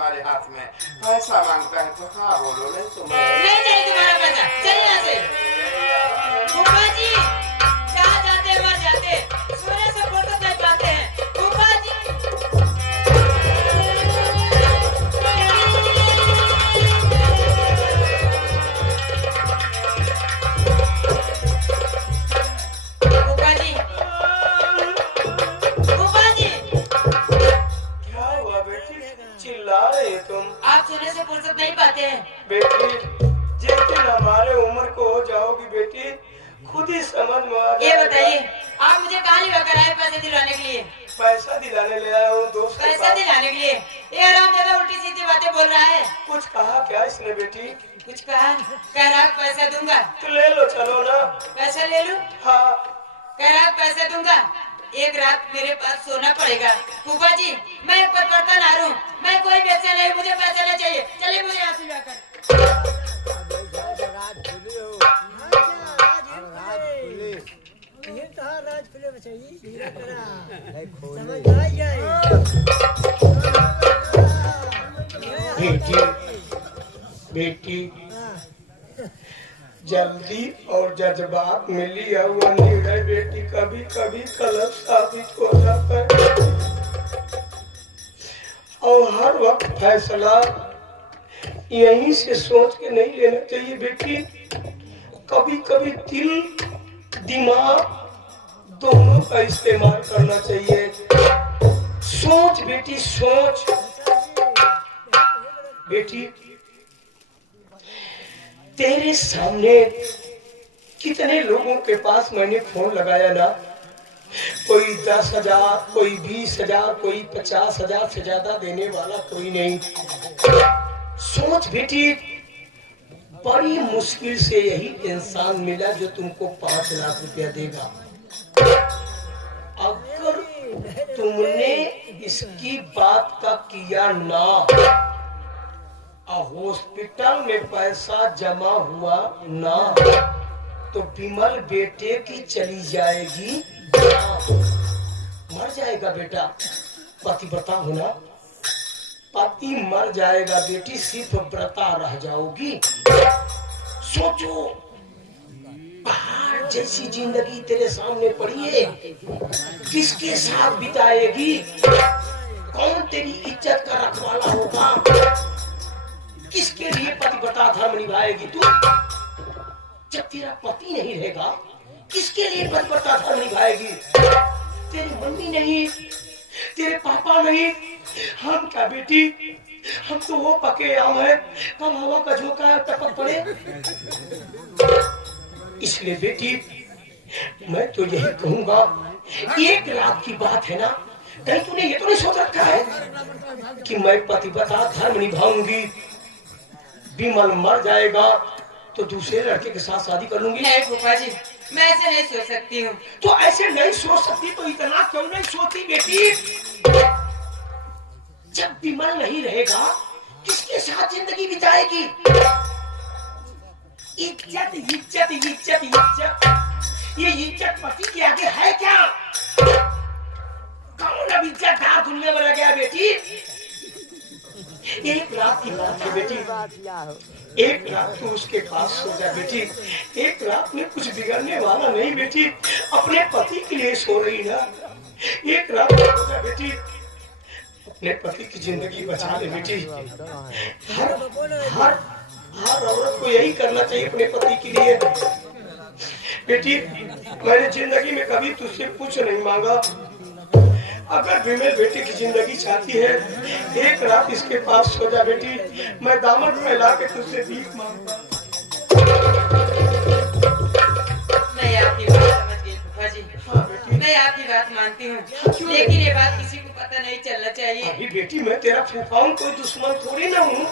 तुम्हारे हाथ में पैसा मांगता है तो हाँ बोलो, नहीं तो मैं नहीं चाहिए तुम्हारा पैसा, चल यहाँ से। फूफा जी जहाँ जाते वहाँ जाते, सोने से फुर्सत नहीं पाते हैं। फूफा जी सोने से फुर्सत नहीं पाते हैं बेटी। जिस दिन हमारे उम्र को हो जाओगी बेटी, खुद ही समझ में आ जाएगा। ये बताइए आप मुझे कहाँ लेकर कर आए पैसे दिलाने के लिए? पैसा दिलाने ले आया हूँ दोस्त। पैसा दिलाने के लिए? ये आराम ज्यादा उल्टी सीधी बातें बोल रहा है। कुछ कहा क्या इसने बेटी? कुछ कहा? कह रहा पैसा दूंगा तो ले लो, चलो ना। पैसा ले लूं? हाँ। कह रहा पैसा दूंगा, एक रात मेरे पास सोना पड़ेगा। फूफा जी मैं एक बर्तन आ रहूं, मैं कोई पैसा नहीं, मुझे पैसा नहीं चाहिए। चलिए मुझे यहाँ से जाकर। बेटी बेटी जल्दी और जज्बात में लिया हुआ निर्णय बेटी कभी कभी गलत साबित हो जाता है, और हर वक्त फैसला यहीं से सोच के नहीं लेना चाहिए बेटी। कभी कभी दिल दिमाग दोनों का इस्तेमाल करना चाहिए। सोच बेटी सोच। बेटी तेरे सामने कितने लोगों के पास मैंने फोन लगाया ना, कोई 10,000, कोई 20,000, कोई 50,000 से ज्यादा देने वाला कोई नहीं। सोच बेटी, बड़ी मुश्किल से यही इंसान मिला जो तुमको 5 लाख रुपया देगा। अगर तुमने इसकी बात का किया ना, हॉस्पिटल में पैसा जमा हुआ ना, तो विमल बेटे की चली जाएगी, मर जाएगा बेटा। पतिव्रता होना, पति मर जाएगा बेटी, सिर्फ व्रता रह जाओगी। सोचो, पहाड़ जैसी जिंदगी तेरे सामने पड़ी है, किसके साथ बिताएगी? कौन तेरी इज्जत का रखवाला होगा? किसके लिए पतिव्रता धर्म निभाएगी तू? जब तेरा पति नहीं रहेगा, किसके लिए पतिव्रता धर्म निभाएगी? तेरी मम्मी नहीं, तेरे पापा नहीं, हम क्या बेटी? हम तो वो पके आम है, कब हवा का झोंका टपक पड़े। इसलिए बेटी मैं तो यही कहूंगा, 1 लाख की बात है ना, कहीं तूने ये तो नहीं सोच रखा है कि मैं पतिव्रता धर्म निभाऊंगी, विमल मर जाएगा तो दूसरे लड़के के साथ शादी कर लूंगी? नहीं फूफा जी, मैं ऐसे नहीं सोच सकती हूँ। तो ऐसे नहीं सोच सकती तो इतना क्यों नहीं सोचती बेटी? जब विमल नहीं रहेगा, किसके साथ जिंदगी बिताएगी? इज्जत इज्जत इज्जत इज्जत, ये इज्जत पति के आगे है क्या? कौन अब इज्जतदार दुनिया में रह गया बेटी? 1 लाख की बात है बेटी, 1 लाख तो उसके पास सो जा बेटी। 1 लाख में कुछ बिगड़ने वाला नहीं बेटी, अपने पति के लिए सो रही ना, 1 लाख सो जा बेटी, अपने पति की जिंदगी बचा ले बेटी। हर औरत को यही करना चाहिए अपने पति के लिए। बेटी मैंने जिंदगी में कभी तुझसे कुछ नहीं मांगा, अगर विमल बेटी की जिंदगी चाहती है, 1 रात इसके पास सो जा बेटी, मैं दामन फैला के तुझसे भीख मांगूंगा। मैं आपकी बात समझ गई फूफा जी। हाँ बेटी, मैं आपकी बात मानती हूँ, लेकिन ये बात किसी को पता नहीं चलना चाहिए। अभी बेटी मैं तेरा फूफा हूँ, कोई दुश्मन थोड़ी ना हूँ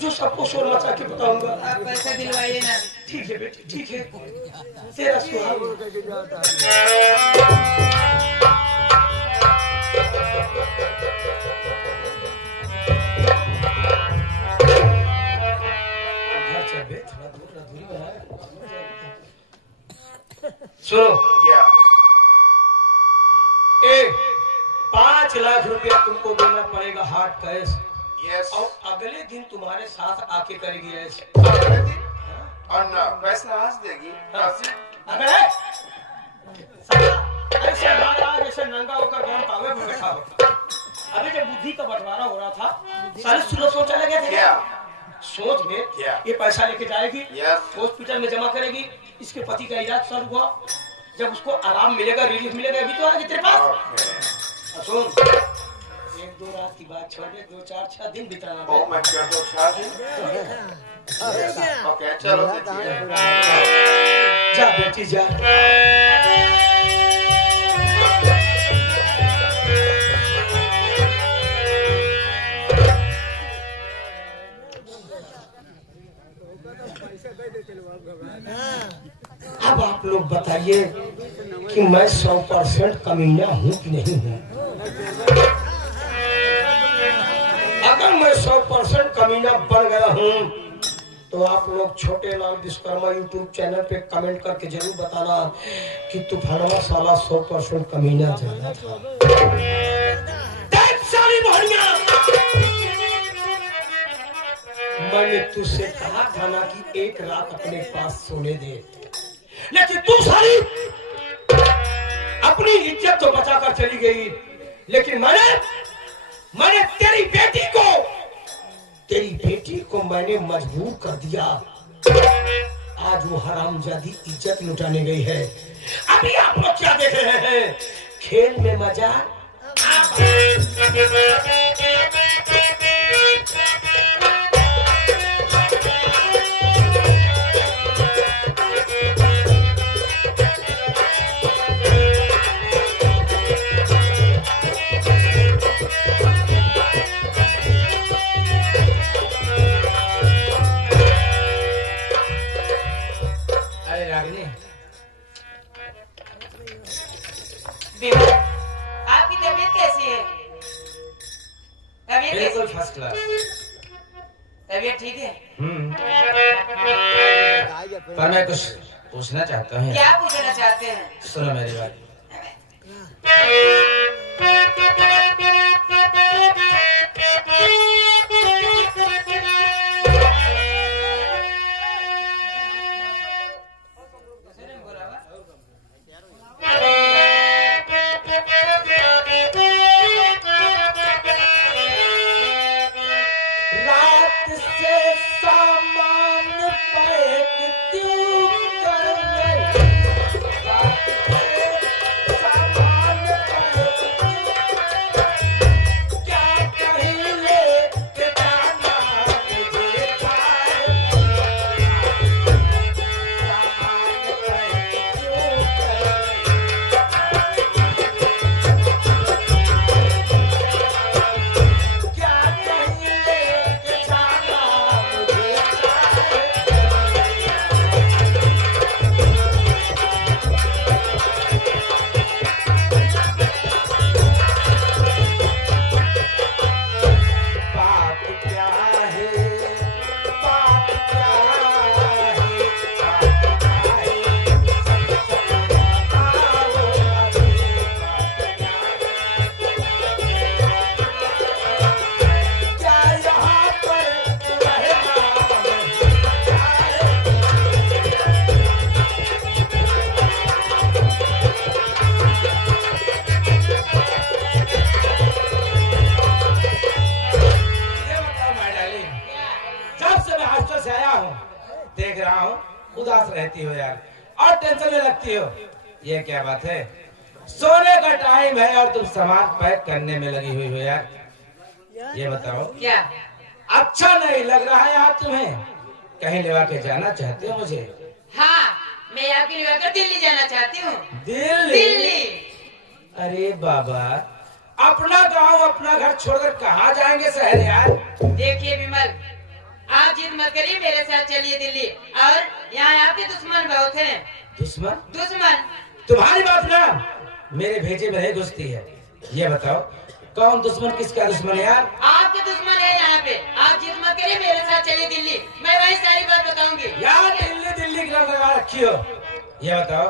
जो सबको शोर मचा के बताऊंगा। आप पैसा दिलवाइए ना। ठीक है बेटी, ठीक है, तेरा सुहाग। सुनो क्या? 5 लाख रुपया तुमको देना पड़ेगा हार्ड कैश, यस। और अगले दिन तुम्हारे साथ आके करेगी ऐसे। अगले दिन और ना पैसा आज देगी। अबे ऐसे महाराज ऐसे नंगा होकर गरम तावे में बैठा हो। अभी जब बुद्धि का बंटवारा हो रहा था, सारे सुनो सोचा लगे थे क्या? सोच में क्या? ये पैसा लेके जाएगी, यस। हॉस्पिटल में जमा करेगी, इसके पति का इलाज शुरू हुआ, जब उसको आराम मिलेगा, रिलीफ मिलेगा, अभी तो आएगी तेरे पास। ओके। सुन, 1-2 रात की बात छोड़ दे, 2-4-6 दिन बिताना है। ओह माय गॉड, तो 4 दिन। ओके चलो देखिए। जा बेटी जा। अब आप लोग बताइए कि मैं 100% कमीना हूँ कि नहीं हूँ? अगर मैं 100% कमीना बन गया हूँ तो आप लोग छोटे लाल विश्वकर्मा यूट्यूब चैनल पे कमेंट करके जरूर बताना कि तूफानवा साला 100% कमीना ज्यादा था। सारी मैंने तुझसे कहा था ना कि एक रात अपने पास सोने दे, लेकिन तू सारी अपनी इज्जत तो बचा कर चली गई, लेकिन मैंने तेरी बेटी को मैंने मजबूर कर दिया। आज वो हरामजादी इज्जत लुटाने गई है। अभी आप लोग क्या देख रहे हैं? खेल में मजा। आपकी तबीयत कैसी है? तबीयत बिल्कुल फर्स्ट क्लास। तबीयत ठीक है? पर मैं कुछ पूछना चाहता हूँ। क्या पूछना चाहते हैं? सुनो मेरी बात। देख रहा हूँ उदास रहती हो यार और टेंशन में लगती हो। ये क्या बात है? सोने का टाइम है और तुम सामान पैक करने में लगी हुई हो यार। ये बताओ क्या अच्छा नहीं लग रहा है यार तुम्हें? कहीं लेवा के जाना चाहते हो मुझे? हाँ, मैं आपकी लेकर दिल्ली जाना चाहती हूँ। दिल्ली? दिल्ली। अरे बाबा, अपना गांव अपना घर छोड़कर कहाँ जाएंगे शहर यार? देखिए विमल, आप जिद मत करिए, मेरे साथ चलिए दिल्ली। और यहाँ आपके दुश्मन बहुत हैं। दुश्मन? दुश्मन तुम्हारी बात ना मेरे भेजे में घुसती है। ये बताओ कौन दुश्मन किसका दुश्मन है यार? आपके दुश्मन है यहाँ पे। आप जिद मत करिए, मेरे साथ चलिए दिल्ली, मैं वही सारी बात बताऊंगी। यार दिल्ली दिल्ली की लगा रखी हो। ये बताओ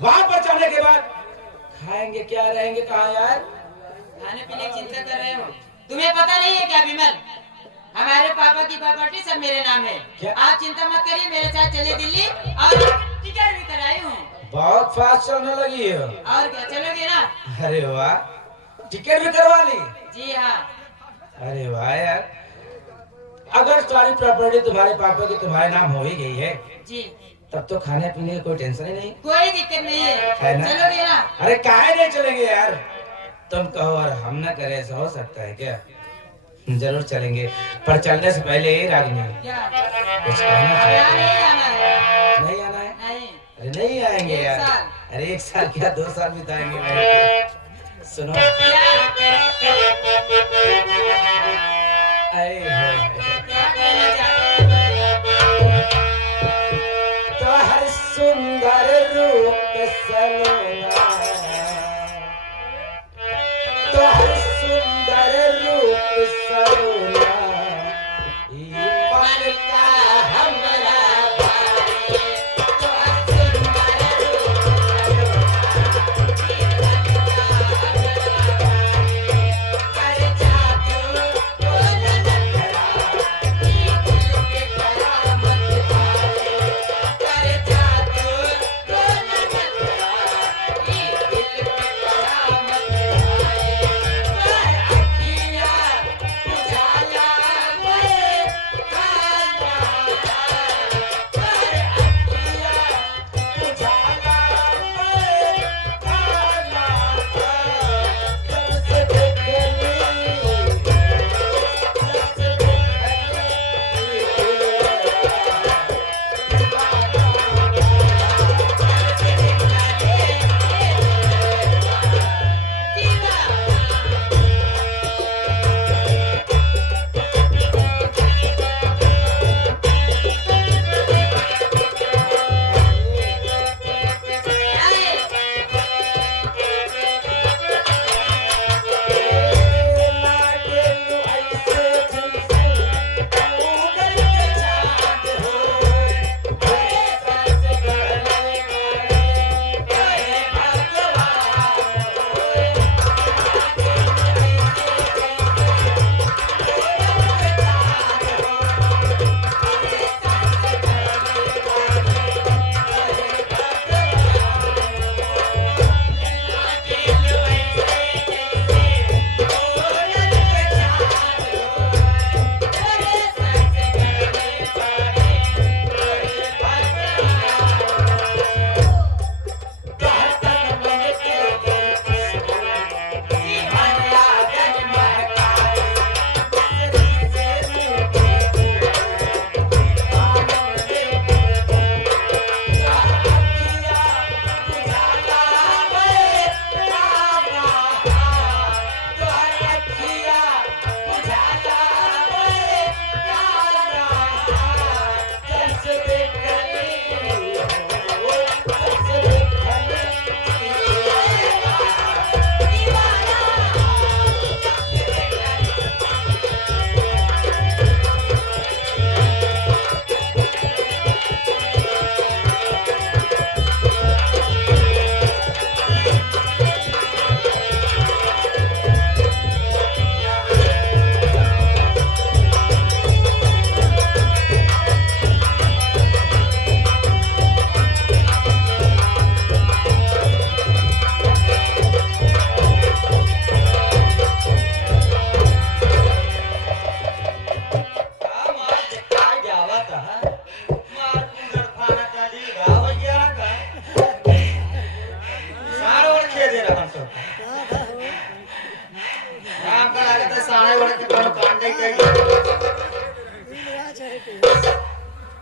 वहाँ पर जाने के बाद खाएंगे क्या, रहेंगे कहाँ यार? खाने पीने की चिंता कर रहे हो? तुम्हें पता नहीं है क्या विमल, हमारे पापा की प्रॉपर्टी सब मेरे नाम है। क्या? आप चिंता मत करिए, मेरे साथ चलिए दिल्ली और टिकट भी कराई हूँ। बहुत फास्ट चलने लगी हो। और क्या, चलोगे ना? अरे वाह, टिकट भी करवा ली? जी हाँ। अरे वाह यार, अगर सारी प्रॉपर्टी तुम्हारे पापा की तुम्हारे नाम हो ही गई है जी, तब तो खाने पीने की कोई टेंशन ही नहीं कोई दिक्कत नहीं है है ना? चलोगे ना? अरे काहे नहीं चलेंगे यार, तुम कहो और हम न करें, ऐसा हो सकता है क्या? जरूर चलेंगे, पर चलने से पहले रागिनी क्या? कुछ कहना यहाँ चाहिए। नहीं आना है। नहीं आना है? नहीं। अरे नहीं आएंगे एक यार। साल। अरे 1 साल क्या 2 साल बिताएंगे मेरे। सुनो, क्या? आए हाय। क्या कहना चाहते हैं? तो हर सुंदर रूप सलोना, तो हर सुंदर रूप सलोना, ये मन का हमरा भाई, तो हर सुंदर रूप सलोना, ये मन का हमरा भाई, कर जादू बोल नखरा, ये दिल के करामत भाई, कर जादू बोल नखरा, ये दिल के करामत भाई, कर अखियाँ उजाला मोरे खाना, कर अखियाँ उजाला मोरे खाना, जब से देखली, जब से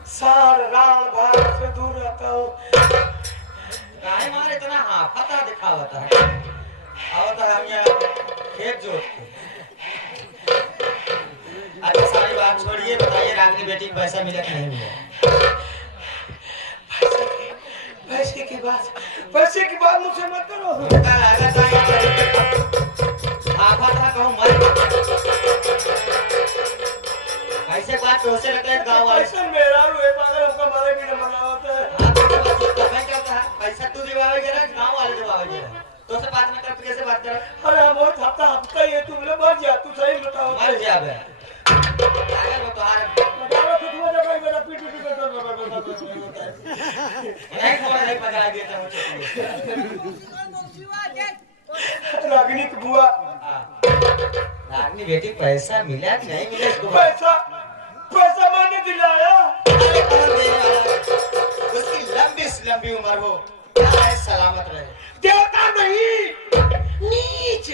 सार राल भारत से दूर रहता हूँ। काहे मारे इतना हाफता दिखावता है? आवता है हम यहाँ खेत जोत के। अच्छा सारी बात छोड़िए, बताइए रागनी बेटी को पैसा मिला कि नहीं मिला? पैसे की बात मुझसे मत करो। उनका लागत है हाफता कहूँ मर ऐसे बात तो से लगता है गाँव वाले। पैसा मेरा हुए पागल, हमको मारे भी न मना होता है। हाँ तो क्या करता है? पैसा तू दिवावे जरा, गाँव वाले दिवावे जरा। तो से बात न कर, कैसे बात कर? अरे हम बहुत हफ्ता होता मर जाबे अगर वो तोहार नहीं पकड़ा देता हूँ रागिनी की बुआ रागनी बेटी पैसा मिला कि नहीं मिला इसको पैसा मैंने दिलाया। अरे कौन देने वाला उसकी लंबी से लंबी उम्र हो क्या सलामत रहे। देवता नहीं नीच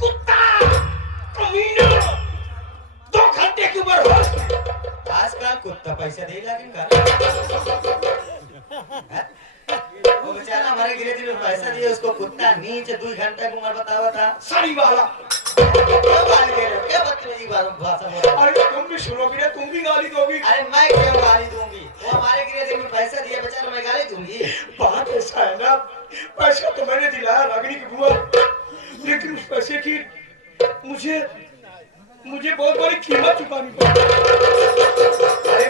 कुत्ता कमीना 2 घंटे की उम्र हो आजकल कुत्ता पैसा दे लगे वो बेचारा हमारे गिरे दिन में पैसा दिए उसको कुत्ता नीचे 2 घंटे की उम्र बतावा था साड़ी वाला क्या गाली दे रहे हो क्या बदतमीजी भाषा बोल रहे हो? अरे तुम भी सुनोगी ना तुम भी गाली दोगी। अरे मैं क्यों गाली दूंगी वो हमारे गिरे दिन में पैसा दिया बेचारा मैं गाली दूंगी। बात ऐसा है ना पैसा तो मैंने दिलाया रागिनी की बुआ लेकिन उस पैसे की मुझे बहुत बड़ी कीमत चुकानी पड़ी। अरे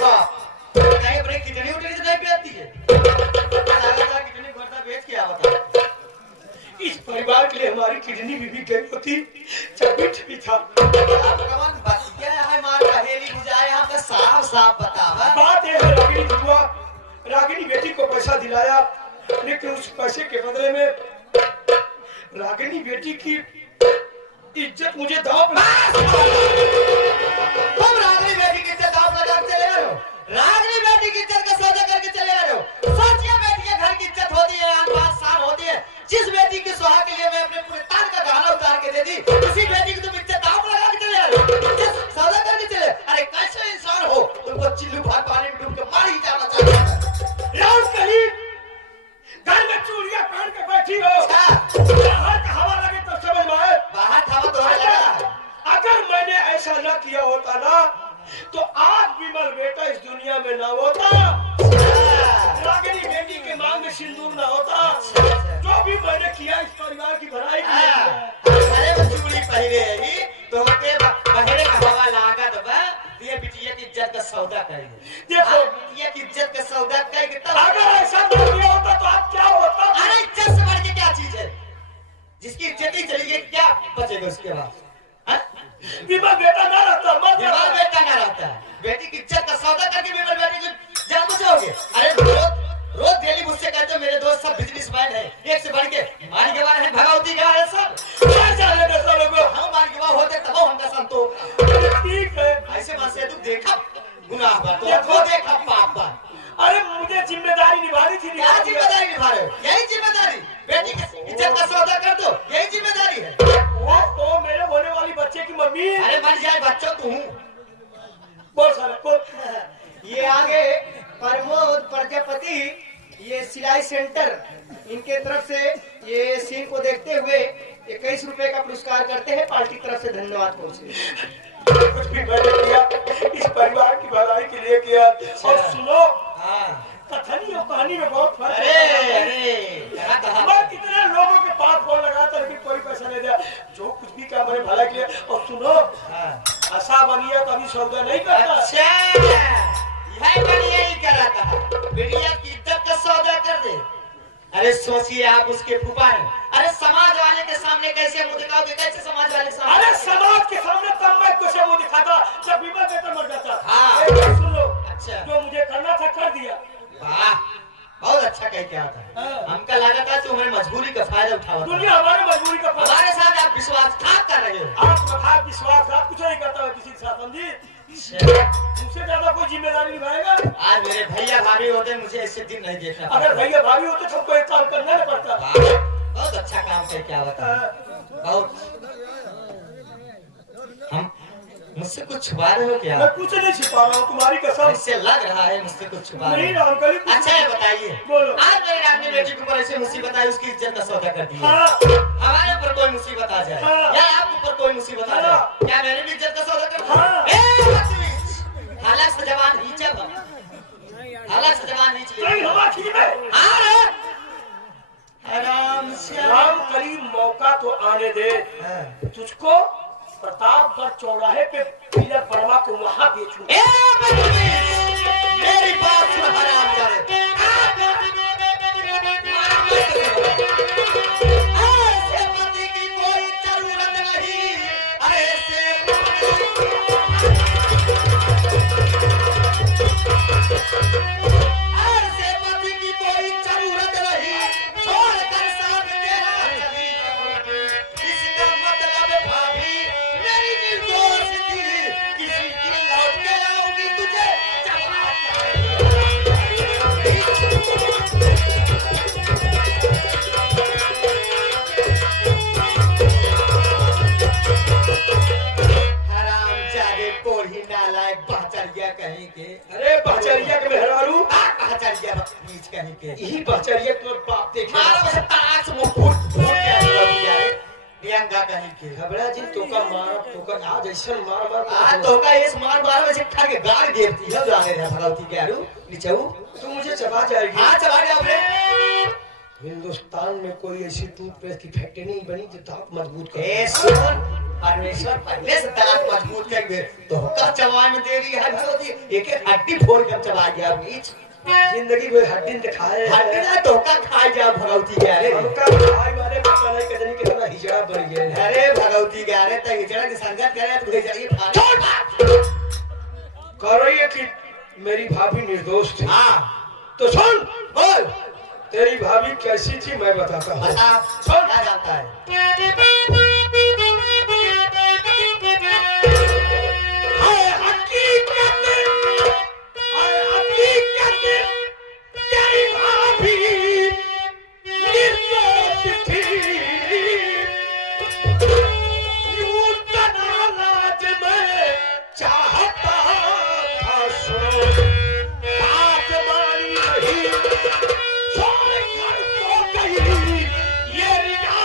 बाप कहीं अपनी कितनी उतनी तो नहीं पियाती है कितनी गर्दा बेच के आवता इस परिवार के लिए हमारी किडनी भी गई होती चबिट भी था। कौन बतिया है मार पहेली बुझाए यहाँ का साफ बतावा। बात यह है रागिनी की बुआ रागिनी बेटी को पैसा दिलाया लेकिन उस पैसे के बदले में रागिनी बेटी की इज्जत मुझे दांव तुम रागिनी बेटी की इज्जत दांव लगा के चले आ रहे हो रागिनी बेटी की इज्जत का सौदा करके चले आ रहे हो। सोचिए बेटी के घर की इज्जत होती है 8-5 साल होती है जिस बेटी के सुहाग के लिए मैं अपने पूरे तान का गहना उतार के दे दी उसी बेटी की तुम इज्जत दांव लगा के चले आ रहे हो सौदा करके चले। अरे कैसे इंसान हो तुमको चिल्लू भात पानी में डूब के मार ही जाना चाहिए। राउंड कहीं घर में चूड़ियां पहन के बैठी हो बाहर का हवा लगे तो समझ में आए बाहर हवा तो लगा। अगर मैंने ऐसा न किया होता ना तो आज विमल बेटा इस दुनिया में ना होता रागिनी बेटी के मांग में सिंदूर ना होता जो भी मैंने किया इस परिवार की भलाई के लिए अरे वो चूड़ी पहने ही तो होते बहरे का हवा लागा तो बा ये बिटिया की इज्जत का सौदा करेंगे देखो बिटिया की इज्जत का सौदा करेंगे तब अगर ऐसा न किया होता तो आज क्या होता। अरे इज्जत से बढ़ के क्या चीज है जिसकी इज्जत ही चली गई क्या बचेगा उसके बाद विमल बेटा ना रहता मर विमल बेटा ना रहता बेटी की इज्जत का सौदा करके विमल बेटे को जान बचाओगे। अरे रोज डेली मुझसे कहते हो मेरे दोस्त सब बिजनेसमैन है एक से बढ़ के मारी गवाह है भगावती गवाह है सब क्या जाने दे सब लोग हम मारी गवाह होते तब हमका संतोष ठीक है ऐसे बात से तू देखा गुनाह बात तो देखा पाप बात। अरे मुझे जिम्मेदारी निभानी थी क्या जिम्मेदारी निभा रहे हो यही जिम्मेदारी बेटी की इज्जत का सौदा कर दो यही जिम्मेदारी है। वो तो मेरे होने वाली बच्चे की मम्मी अरे मर जाए बच्चों तू बोल साले बोल ये आगे प्रमोद प्रजापति ये सिलाई सेंटर इनके तरफ से ये सीन को देखते हुए 21 रुपए का पुरस्कार करते हैं पार्टी तरफ से धन्यवाद पहुंचे। कुछ भी मैंने किया इस परिवार की भलाई के लिए किया और सुनो कथनी और कहानी में बहुत फर्क है। मैं कितने लोगों के पास फोन लगाया था लेकिन कोई पैसा नहीं दिया जो कुछ भी किया मैंने भला किया और सुनो ऐसा बनिया कभी सौदा नहीं करता। अच्छा यही कर रहा था बिटिया की इज्जत का सौदा कर दे। अरे सोचिए आप उसके फूफा हैं अरे समाज वाले के सामने कैसे मुंह दिखाओगे कैसे समाज वाले के सामने अरे समाज के सामने तब मैं कुछ मुंह दिखाता जब विमल बेटा मर जाता। हाँ। सुन लो अच्छा जो मुझे करना था कर दिया। वाह बहुत अच्छा कह क्या था हमका लगा था तुम्हें मजबूरी का फायदा उठावा दुनिया हमारे मजबूरी का हमारे साथ आप विश्वासघात कर रहे हो। आप विश्वासघात कुछ नहीं करता किसी के साथ समझी मुझसे ज्यादा कोई जिम्मेदारी निभाएगा। आज मेरे भैया भाभी होते मुझे ऐसे दिन नहीं देखना अगर भैया भाभी होते तो कोई काम करना नहीं पड़ता। बहुत अच्छा काम कर क्या बता बहुत हम मुझसे कुछ छुपा रहे हो क्या? मैं कुछ नहीं छिपा रहा हूँ तुम्हारी कसम। ऐसे लग रहा है मुझसे कुछ छुपा रहे नहीं हो। रामकली अच्छा है बताइए बोलो। आज मेरी रानी बेटी के ऊपर ऐसी मुसीबत आई उसकी इज्जत का सौदा कर दिया। हाँ। हमारे ऊपर कोई मुसीबत आ जाए हाँ। या आप ऊपर कोई मुसीबत आ जाए क्या मेरी भी इज्जत का सौदा कर हाँ। हालात से जवान नीचे हालात से जवान नीचे हवा ठीक है। आराम से रामकली मौका तो आने दे तुझको प्रतापगढ़ चौराहे पे पिलर बनवा के वहाँ बेचूं। मेरी बात सुन हराम करे ऐसे पति की कोई जरूरत नहीं ऐसे कहीं के घबरा जी तो का मार तो का आज ऐसा मार मार आ तो का इस मार मार में से खा के गाड़ देती है जाने रे भगवती के आरू नीचे तू मुझे चबा जाएगी। हां चला गया आपने हिंदुस्तान में कोई ऐसी टूथपेस्ट की फैक्ट्री नहीं बनी जो दांत मजबूत करे। ए सुन परमेश्वर पहले से दांत मजबूत कर दे तो का चबाने में देरी है भगवती एक एक हड्डी फोड़ के चबा गया बीच जिंदगी में हड्डी दिखाए हड्डी ना तो का खा जा भगवती के अरे हमका भाई वाले पता नहीं कजनी कितना हिजड़ा बन गए हैं। अरे भगवती के अरे तो इतना की संगत करे तो जाइए छोड़ बात करो ये कि मेरी भाभी निर्दोष थी। हां तो सुन बोल तेरी भाभी कैसी थी मैं बताता हूँ। बता सुन क्या जानता है हाय हकीकत तेरी भाभी निर्दोष थी। यूं तना लाज में चाहता था सो बात मानी नहीं